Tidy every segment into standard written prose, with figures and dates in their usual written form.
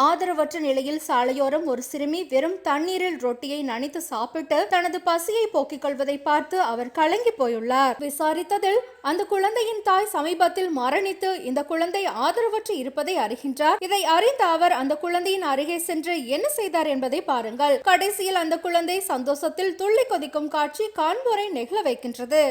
ஆதரவற்ற நிலையில் சாலையோரம் ஒரு சிறுமி வெறும் தண்ணீரில் ரொட்டியை நனைத்து சாப்பிட்டு தனது பசியை போக்கிக் கொள்வதை பார்த்து அவர் கலங்கி போயுள்ளார். விசாரித்ததில் அந்த குழந்தையின் தாய் சமீபத்தில் மரணித்து இந்த குழந்தை ஆதரவற்று இருப்பதை அறிகின்றார். இதை அறிந்த அவர் அந்த குழந்தையின் அருகே சென்று என்ன செய்தார் என்பதை பாருங்கள். கடைசியில் அந்த குழந்தை சந்தோஷத்தில் துள்ளி கொதிக்கும் காட்சி காண்போரை நெகிழ வைக்கின்றது.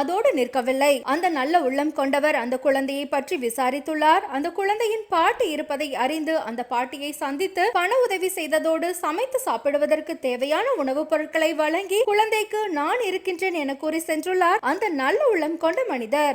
அதோடு நிற்கவில்லை. அந்த நல்ல உள்ளம் கொண்டவர் அந்த குழந்தையை பற்றி விசாரித்துள்ளார். அந்த குழந்தையின் பாட்டி இருப்பதை அறிந்து அந்த பாட்டியை சந்தித்து பண உதவி செய்ததோடு சமைத்து சாப்பிடுவதற்கு தேவையான உணவுப் பொருட்களை வழங்கி குழந்தைக்கு நான் இருக்கின்றேன் என கூறி சென்றுள்ளார் அந்த நல்ல உள்ளம் கொண்ட மனிதர்.